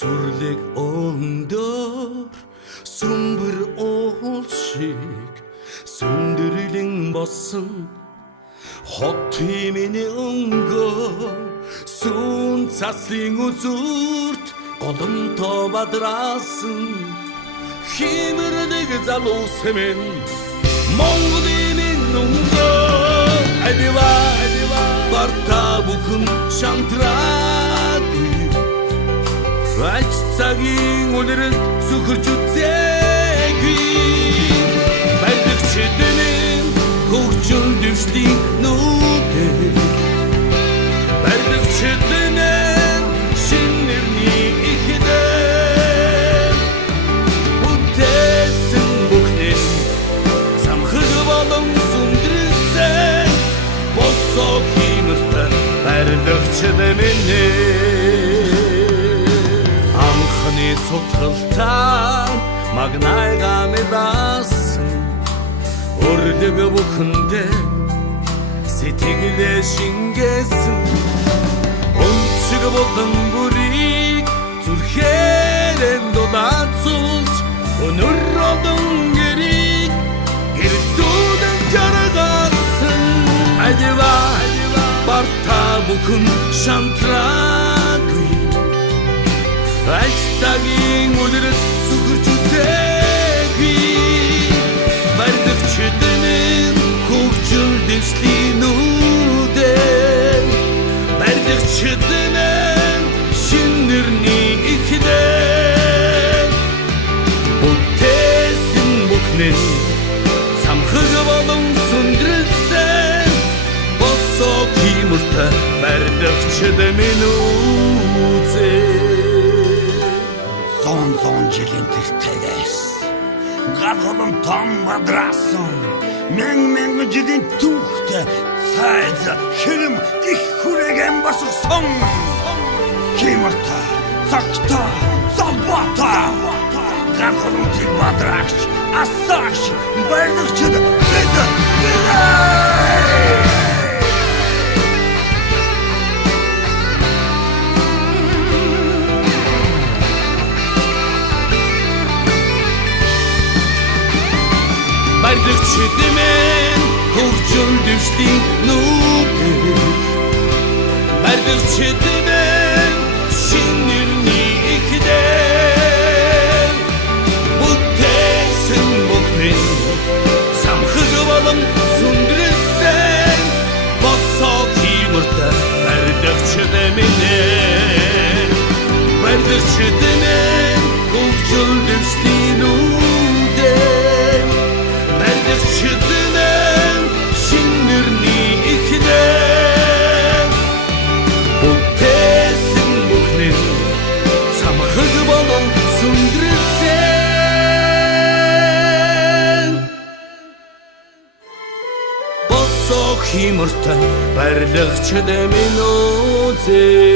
Сүрлэг өндөр сүмбэр уулшиг сүндэрлэн босон хот миний өнгөө сүн цаслын үзүрт голомтоо бадраасан химэрлэг залуу сэмэн Монголын өнгөө адива барта бүхэн шантраад Ач цагийн үлрэлт сүхэрч үзээгүй Барилгчдын хөгжил дэвшлийн нүдээр Барилгчдын шинэрний ихэдэр Үтээсэн бүхнээс самхаг болон сүндрэлсэн Босоо химэртэн барилгчдын Анхны цутгалтаа магнайга медасан Өрлөг бүхэндээ сэтгэлээ шингээсэн Өнцөг болон бүрийг зүрхээрээ дулаацуулж Өнөр олон гэрийг гэрдүүдэн жаргасан Адива барта бүхэн шантраагүй Ач цагийн үлрэлт сүхэрч үзээгүй Барилгчдын хөгжил дэвшлийн нүдээр Барилгчдын шинэрний ихэдэр Бүтээсэн бүхнээс самхаг болон сүндрэлсэн Босоо химэртэн барилгчдын үзээ Зон жилийн тэртээс гадгалан том бадраасан мянган жилийн түүхтэй сайз хэрэм их хүрээген босгосон химэртэ цагта залбата гадгалан тийм бадраач асааш барилгчд Барилгчдын хөгжил дэвшлийн нүдээр Барилгчдын шинэрний ихэдэр Бүтээсэн бүхнээс самхаг болон сүндрэлсэн Босоо химэртэн барилгчдын Барилгчдын хөгжил дэвшлийн нүдээр Барилгчдын шинэрний ихэдэр Бүтээсэн бүхнээс самхаг болон сүндрэлсэн Босоо химэртэн барилгчдын үзээ